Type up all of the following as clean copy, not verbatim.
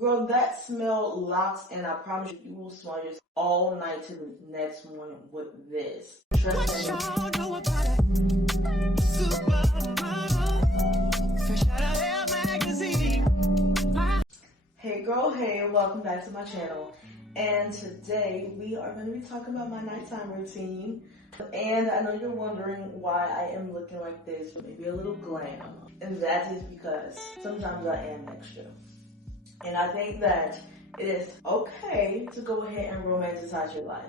Girl, that smell locks in. I promise you, you will smell yourself all night to the next morning with this. Trust me. Hey girl, hey, welcome back to my channel. And today we are going to be talking about my nighttime routine. And I know you're wondering why I am looking like this, maybe a little glam. And that is because sometimes I am extra. And I think that it is okay to go ahead and romanticize your life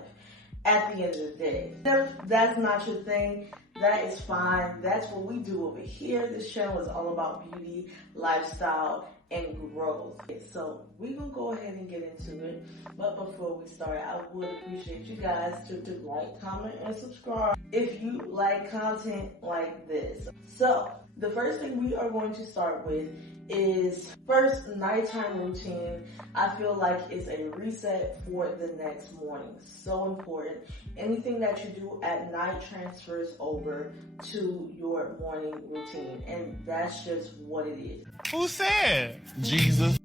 at the end of the day. If that's not your thing, that is fine. That's what we do over here. This channel is all about beauty, lifestyle, and growth. So we're gonna go ahead and get into it. But before we start, I would appreciate you guys to like, comment, and subscribe if you like content like this. So the first thing we are going to start with is first nighttime routine. I feel like it's a reset for the next morning. So important. Anything that you do at night transfers over to your morning routine, and that's just what it is. Who said? Jesus.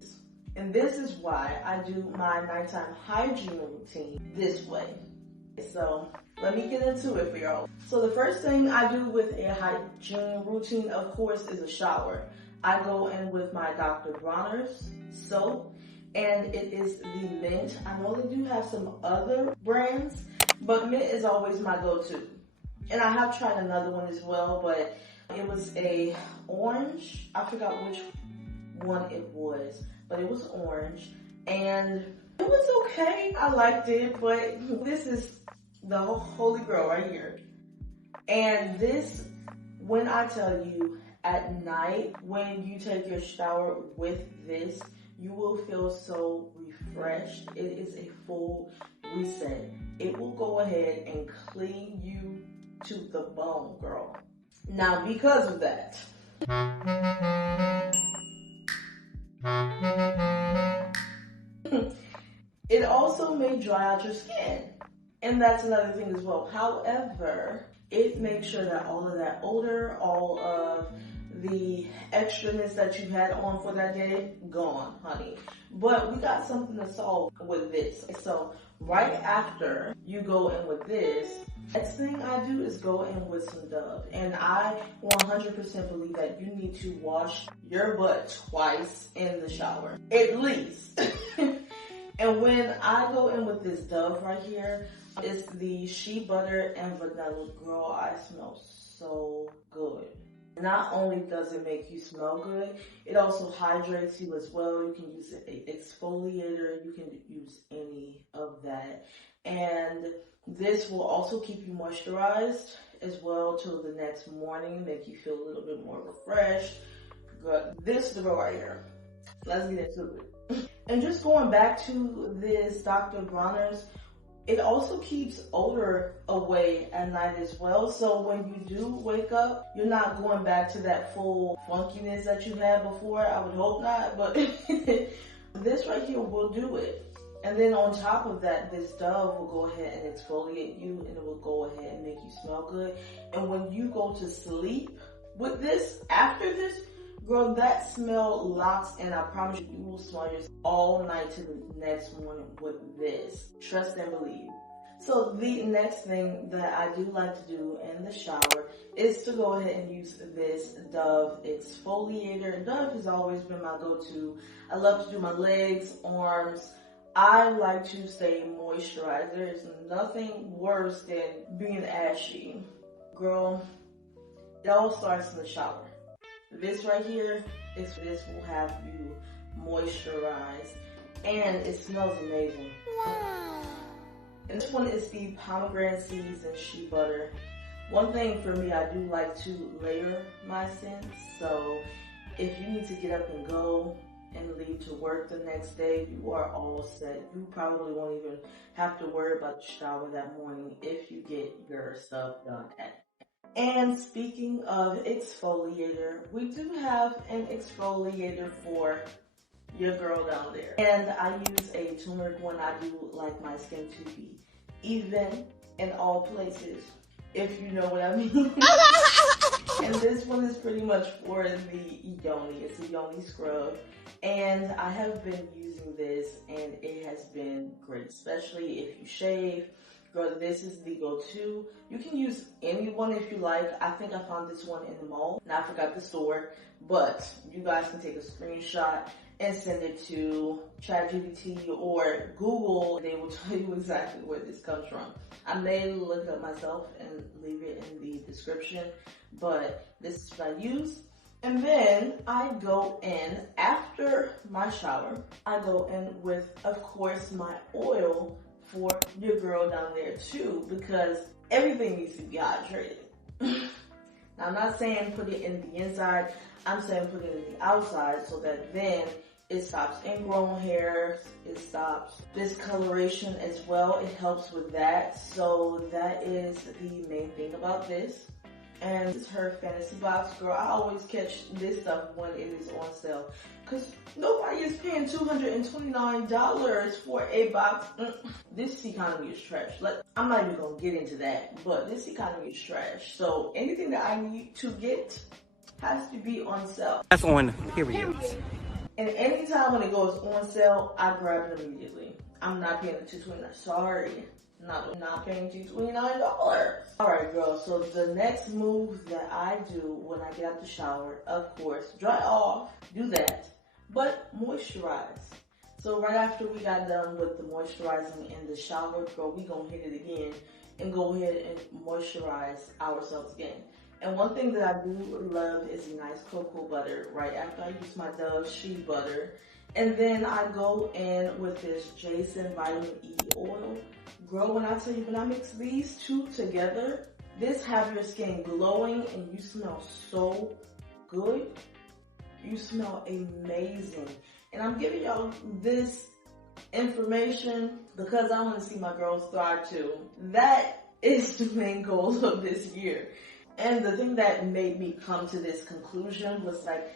And this is why I do my nighttime hygiene routine this way. So let me get into it for y'all. So the first thing I do with a hygiene routine, of course, is a shower. I go in with my Dr. Bronner's soap, and it is the mint. I know they do have some other brands, but mint is always my go-to. And I have tried another one as well, but it was a orange. I forgot which one it was, but it was orange, and it was okay. I liked it, but this is the holy grail right here. And this, when I tell you, at night, when you take your shower with this, you will feel so refreshed. It is a full reset. It will go ahead and clean you to the bone, girl. Now, because of that, it also may dry out your skin. And that's another thing as well. However, it makes sure that all of that odor, all of the extraness that you had on for that day, gone, honey. But we got something to solve with this. So right after you go in with this, next thing I do is go in with some Dove. And I 100% believe that you need to wash your butt twice in the shower, at least. And when I go in with this Dove right here, it's the Shea Butter and Vanilla. Girl, I smell so good. Not only does it make you smell good, it also hydrates you as well. You can use an exfoliator. You can use any of that. And this will also keep you moisturized as well till the next morning, make you feel a little bit more refreshed. Good. This is the girl right here. Let's get into it. And just going back to this Dr. Bronner's, it also keeps odor away at night as well. So when you do wake up, you're not going back to that full funkiness that you had before. I would hope not, but this right here will do it. And then on top of that, this Dove will go ahead and exfoliate you, and it will go ahead and make you smell good. And when you go to sleep with this, after this, girl, that smell locks in. I promise you, you will smell yourself all night to the next morning with this. Trust and believe. So the next thing that I do like to do in the shower is to go ahead and use this Dove exfoliator. Dove has always been my go-to. I love to do my legs, arms. I like to stay moisturized. There's nothing worse than being ashy. Girl, it all starts in the shower. This right here, this will have you moisturized, and it smells amazing. Wow. And this one is the pomegranate seeds and shea butter. One thing for me, I do like to layer my scents. So if you need to get up and go and leave to work the next day, you are all set. You probably won't even have to worry about the shower that morning if you get your stuff done at. And speaking of exfoliator, we do have an exfoliator for your girl down there. And I use a turmeric one. I do like my skin to be even in all places, if you know what I mean. And this one is pretty much for the yoni. It's a yoni scrub. And I have been using this and it has been great, especially if you shave. Girl, this is the go-to. You can use any one if you like. I think I found this one in the mall and I forgot the store, but you guys can take a screenshot and send it to ChatGPT or Google. They will tell you exactly where this comes from. I may look it up myself and leave it in the description, but this is what I use. And then I go in after my shower. I go in with, of course, my oil for your girl down there too, because everything needs to be hydrated. Now, I'm not saying put it in the inside. I'm saying put it in the outside so that then it stops ingrown hair. It stops discoloration as well. It helps with that. So that is the main thing about this. And this is her fantasy box. Girl, I always catch this stuff when it is on sale, because nobody is paying $229 for a box. This economy is trash. I'm not even gonna get into that, but this economy is trash. So anything that I need to get has to be on sale. That's on period. And anytime when it goes on sale, I grab it immediately. I'm not paying the $229. Sorry. Not paying $229. Alright, girl, so the next move that I do when I get out the shower, of course, dry off, do that, but moisturize. So right after we got done with the moisturizing in the shower, girl, we gonna hit it again and go ahead and moisturize ourselves again. And one thing that I do love is a nice cocoa butter right after I use my Dove Shea butter. And then I go in with this Jason Vitamin E oil. Girl, when I tell you, when I mix these two together, this have your skin glowing and you smell so good. You smell amazing. And I'm giving y'all this information because I want to see my girls thrive too. That is the main goal of this year. And the thing that made me come to this conclusion was like,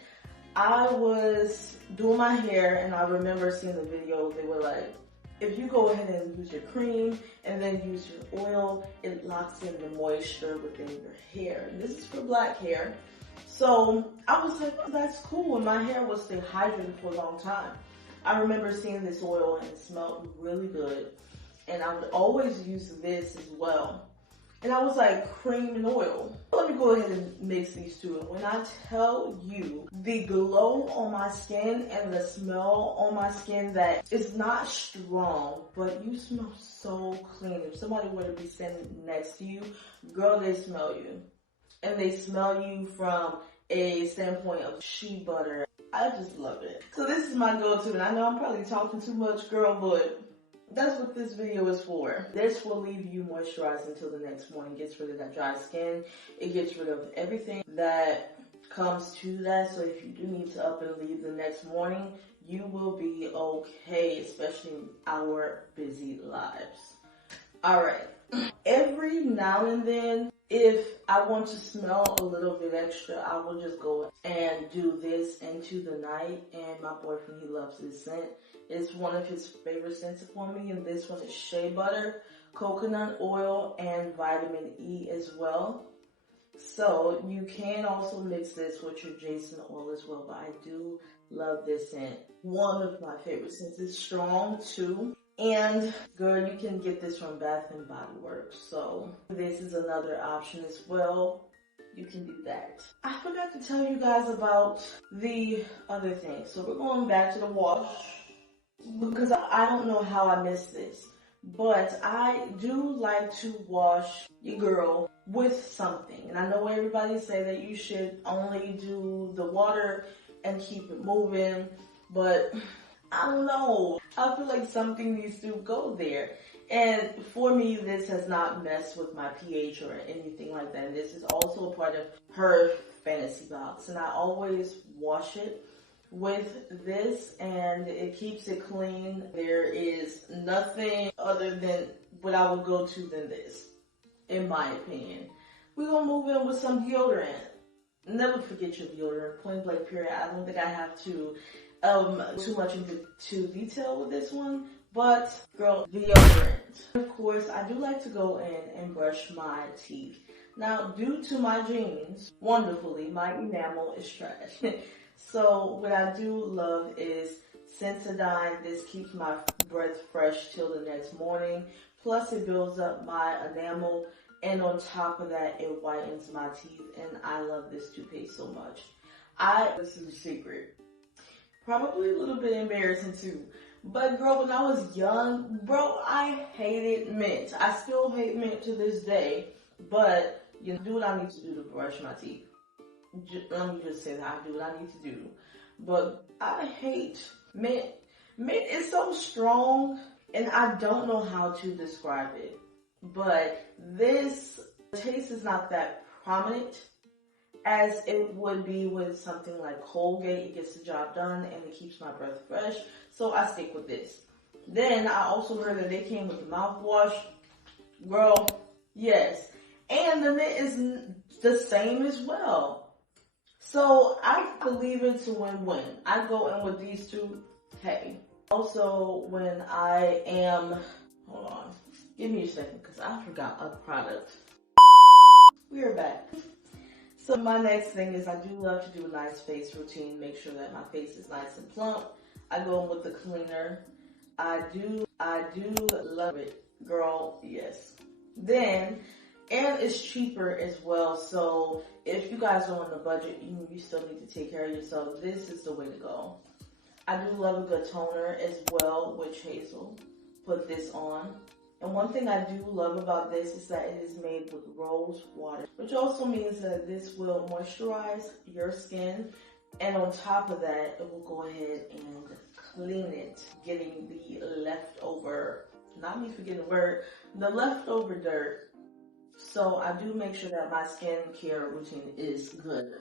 I was doing my hair and I remember seeing the video. They were like, if you go ahead and use your cream and then use your oil, it locks in the moisture within your hair. And this is for black hair. So I was like, oh, that's cool. And my hair was stay hydrated for a long time. I remember seeing this oil and it smelled really good. And I would always use this as well. And I was like, cream and oil. Let me go ahead and mix these two. And when I tell you the glow on my skin and the smell on my skin, that is not strong, but you smell so clean. If somebody were to be standing next to you, girl, they smell you. And they smell you from a standpoint of shea butter. I just love it. So this is my go-to. And I know I'm probably talking too much, girl, but that's what this video is for. This will leave you moisturized until the next morning. Gets rid of that dry skin. It gets rid of everything that comes to that. So if you do need to up and leave the next morning, you will be okay, especially in our busy lives. Alright. Every now and then, if I want to smell a little bit extra, I will just go and do this into the night. And my boyfriend, he loves this scent. It's one of his favorite scents for me. And this one is shea butter, coconut oil, and vitamin E as well. So you can also mix this with your Jason oil as well. But I do love this scent. One of my favorite scents. It's strong too. And girl, you can get this from Bath and Body Works. So this is another option as well. You can do that. I forgot to tell you guys about the other thing. So we're going back to the wash because I don't know how I missed this. But I do like to wash your girl with something. And I know everybody say that you should only do the water and keep it moving. But I don't know. I feel like something needs to go there. And for me, this has not messed with my pH or anything like that. And this is also a part of her fantasy box. And I always wash it with this and it keeps it clean. There is nothing other than what I would go to than this, in my opinion. We're going to move in with some deodorant. Never forget your deodorant, point blank period. I don't think I have to too much into detail with this one, but girl, deodorant. Of course, I do like to go in and brush my teeth. Now, due to my genes, wonderfully, my enamel is trash. So what I do love is Sensodyne. This keeps my breath fresh till the next morning. Plus it builds up my enamel, and on top of that, it whitens my teeth, and I love this toothpaste so much. This is a secret. Probably a little bit embarrassing too. But girl, when I was young, bro, I hated mint. I still hate mint to this day. But you do what I need to do to brush my teeth. Let me just say that I do what I need to do. But I hate mint. Mint is so strong, and I don't know how to describe it. But this taste is not that prominent as it would be with something like Colgate. It gets the job done and it keeps my breath fresh. So I stick with this. Then I also heard that they came with the mouthwash. Girl, yes. And the mint is the same as well. So I believe it's a win-win. I go in with these two. Hey. Also, when I am, hold on, give me a second because I forgot a product. We are back. So my next thing is I do love to do a nice face routine. Make sure that my face is nice and plump. I go in with the cleaner. I do love it, girl. Yes. Then, and it's cheaper as well. So if you guys are on a budget, you still need to take care of yourself. This is the way to go. I do love a good toner as well, witch hazel. Put this on. And one thing I do love about this is that it is made with rose water, which also means that this will moisturize your skin. And on top of that, it will go ahead and clean it, getting the leftover, not me forgetting the word, the leftover dirt. So I do make sure that my skincare routine is good.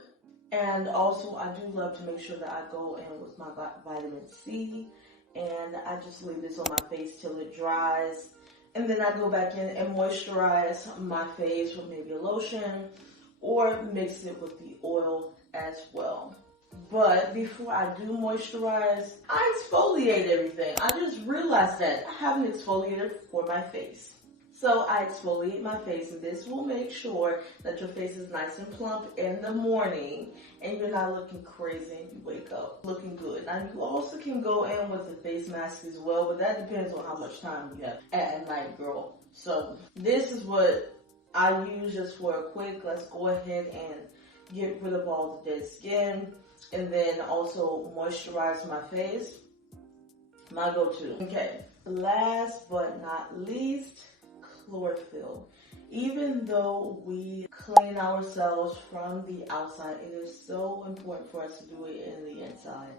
And also I do love to make sure that I go in with my vitamin C, and I just leave this on my face till it dries. And then I go back in and moisturize my face with maybe a lotion or mix it with the oil as well. But before I do moisturize, I exfoliate everything. I just realized that I have an exfoliator for my face. So I exfoliate my face, and this will make sure that your face is nice and plump in the morning and you're not looking crazy and you wake up looking good. Now you also can go in with a face mask as well, but that depends on how much time you have at night, girl. So this is what I use just for a quick, let's go ahead and get rid of all the dead skin, and then also moisturize my face. My go-to. Okay, last but not least, Chlorophyll. Even though we clean ourselves from the outside, it is so important for us to do it in the inside.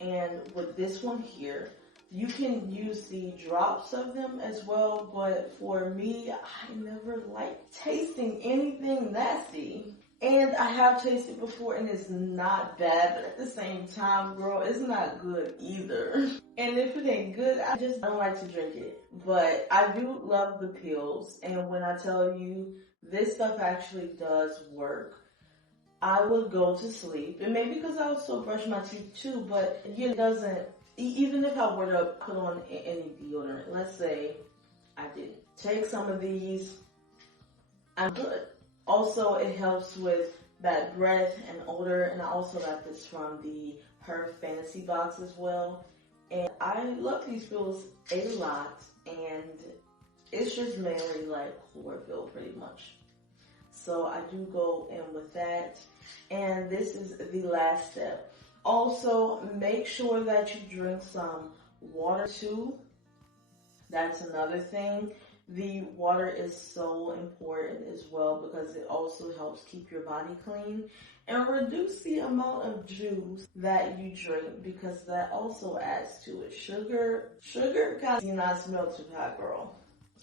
And with this one here, you can use the drops of them as well, but for me, I never like tasting anything nasty. And I have tasted before, and it's not bad, but at the same time, girl, it's not good either. And if it ain't good, I just don't like to drink it. But I do love the pills, and when I tell you this stuff actually does work, I would go to sleep. And maybe because I also brush my teeth too, but it doesn't, even if I were to put on any deodorant, let's say I didn't take some of these, I'm good. Also, it helps with that breath and odor, and I also got this from the Her Fantasy box as well. And I love these pills a lot, and it's just mainly like chlorophyll pretty much. So I do go in with that, and this is the last step. Also, make sure that you drink some water too. That's another thing. The water is so important as well because it also helps keep your body clean and reduce the amount of juice that you drink, because that also adds to it. Sugar kind of not smell too hot, girl.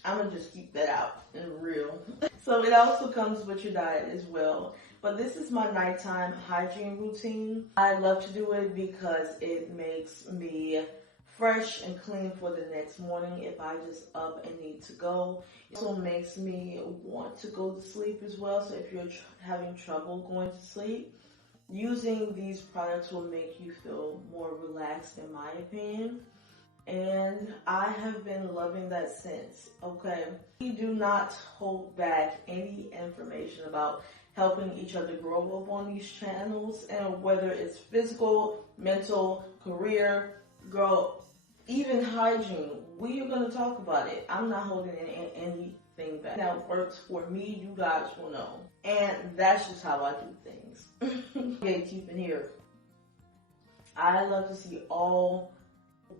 I'm gonna just keep that out and real. So it also comes with your diet as well. But this is my nighttime hygiene routine. I love to do it because it makes me fresh and clean for the next morning if I just up and need to go. It also makes me want to go to sleep as well. So if you're having trouble going to sleep, using these products will make you feel more relaxed, in my opinion. And I have been loving that since. Okay, we do not hold back any information about helping each other grow up on these channels, and whether it's physical, mental, career, girl, even hygiene, we are going to talk about it. I'm not holding anything back. That works for me, you guys will know. And that's just how I do things. Gatekeeping here. I love to see all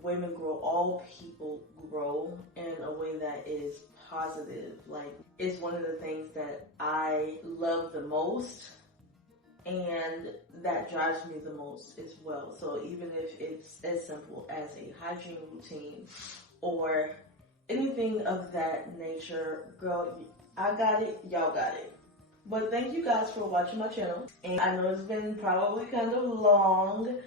women grow, all people grow in a way that is positive. Like, it's one of the things that I love the most, and that drives me the most as well. So even if it's as simple as a hygiene routine or anything of that nature, girl, I got it, y'all got it. But thank you guys for watching my channel. And I know it's been probably kind of long,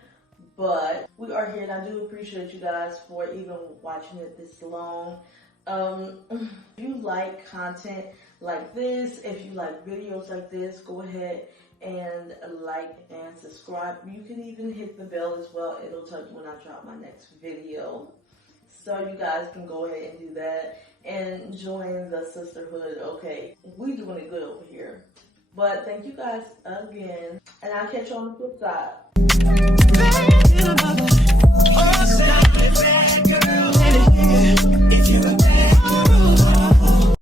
but we are here, and I do appreciate you guys for even watching it this long. If you like content like this, if you like videos like this, go ahead and like and subscribe. You can even hit the bell as well. It'll tell you when I drop my next video. So you guys can go ahead and do that and join the sisterhood. Okay, we doing it good over here. But thank you guys again, and I'll catch you on the flip side.